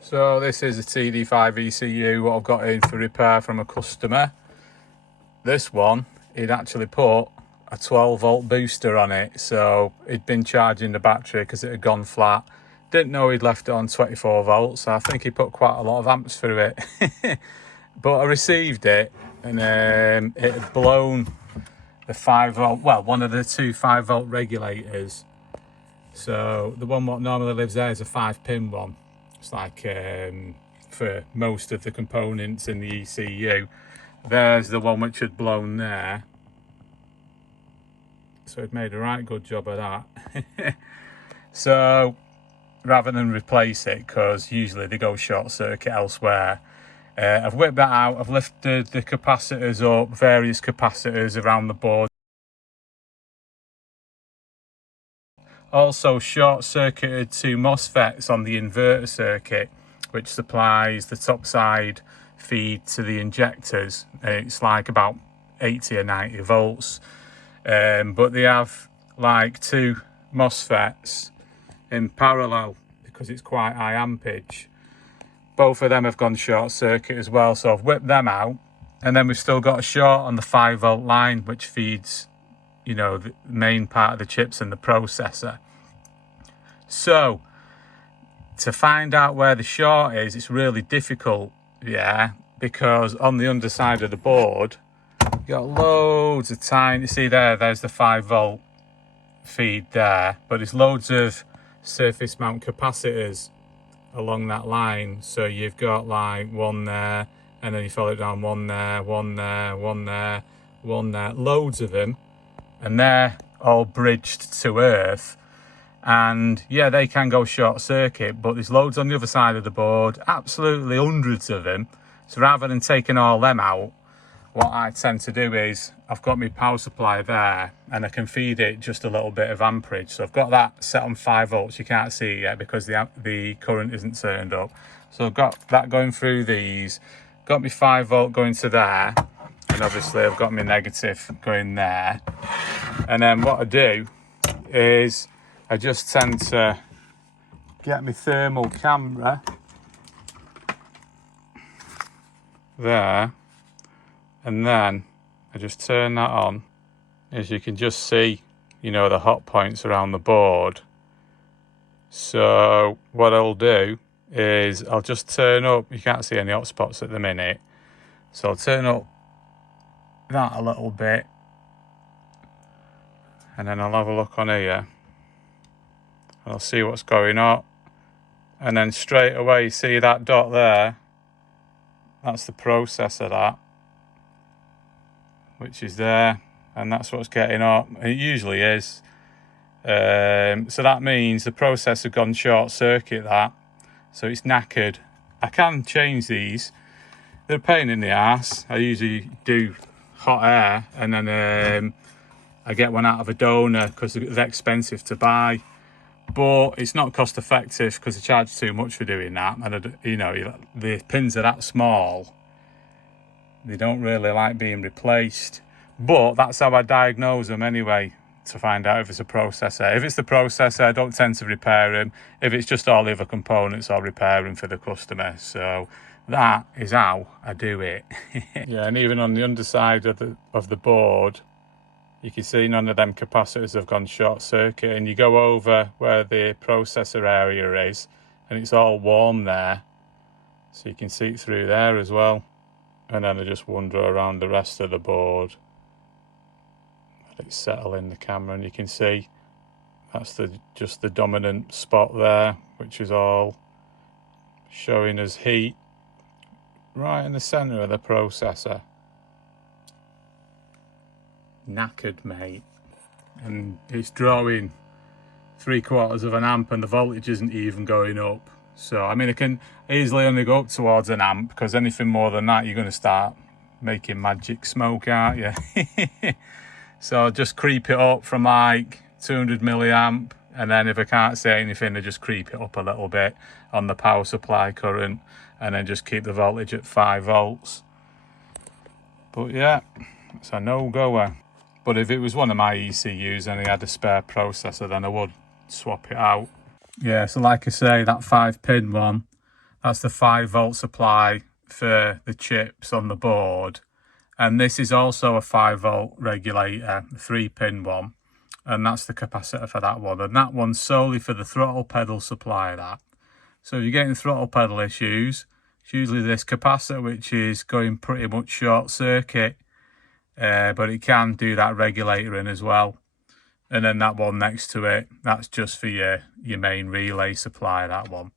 So this is a TD5 ECU what I've got in for repair from a customer. This one, he'd actually put a 12-volt booster on it, so he'd been charging the battery because it had gone flat. Didn't know he'd left it on 24 volts, so I think he put quite a lot of amps through it. But I received it and it had blown the 5-volt, well, one of the two 5-volt regulators. So the one what normally lives there is a 5-pin one. It's like for most of the components in the ECU. There's the one which had blown there. So it made a right good job of that. So rather than replace it, because usually they go short circuit elsewhere, I've whipped that out. I've lifted the capacitors up, various capacitors around the board. Also short circuited two MOSFETs on the inverter circuit, which supplies the top side feed to the injectors. It's like about 80 or 90 volts. But they have like two MOSFETs in parallel because it's quite high ampage. Both of them have gone short circuit as well, so I've whipped them out. And then we've still got a short on the 5-volt line, which feeds, you know, the main part of the chips and the processor. So to find out where the short is, it's really difficult, yeah, because on the underside of the board you've got loads of tiny, see there's the 5-volt feed there, but there's loads of surface mount capacitors along that line. So you've got like one there, and then you follow it down, one there, one there, one there, one there, loads of them, and they're all bridged to earth. And yeah, they can go short circuit, but there's loads on the other side of the board, absolutely hundreds of them. So rather than taking all them out, what I tend to do is I've got my power supply there and I can feed it just a little bit of amperage. So I've got that set on 5 volts. You can't see it yet because the current isn't turned up. So I've got that going through these, got my 5-volt going to there, and obviously I've got my negative going there. And then what I do is I just tend to get my thermal camera there, and then I just turn that on. As you can just see, you know, the hot points around the board. So what I'll do is I'll just turn up, you can't see any hot spots at the minute, so I'll turn up that a little bit, and then I'll have a look on here. I'll see what's going on, and then straight away, see that dot there? That's the processor, that, which is there, and that's what's getting up. It usually is. So that means the processor gone short circuit, that, so it's knackered. I can change these. They're a pain in the ass. I usually do hot air, and then I get one out of a donor because they're expensive to buy. But it's not cost effective because they charge too much for doing that, and you know, the pins are that small, they don't really like being replaced. But that's how I diagnose them anyway, to find out if it's a processor. If it's the processor, I don't tend to repair them. If it's just all the other components, I'll repair them for the customer. So that is how I do it. Yeah, and even on the underside of the board, you can see none of them capacitors have gone short circuit, and you go over where the processor area is and it's all warm there, so you can see it through there as well. And then I just wander around the rest of the board, let it settle in the camera, and you can see that's just the dominant spot there, which is all showing as heat right in the center of the processor. Knackered, mate. And it's drawing 3/4 of an amp and the voltage isn't even going up. So I mean, it can easily only go up towards an amp, because anything more than that you're going to start making magic smoke, aren't you? So I'll just creep it up from like 200 milliamp, and then if I can't see anything, I just creep it up a little bit on the power supply current, and then just keep the voltage at 5 volts. But yeah, it's a no-goer. But if it was one of my ECUs and he had a spare processor, then I would swap it out. Yeah, so like I say, that 5-pin one, that's the 5-volt supply for the chips on the board. And this is also a 5-volt regulator, a 3-pin one. And that's the capacitor for that one. And that one's solely for the throttle pedal supply, that. So if you're getting throttle pedal issues, it's usually this capacitor which is going pretty much short circuit. But it can do that regulator in as well. And then that one next to it, that's just for your main relay supply, that one.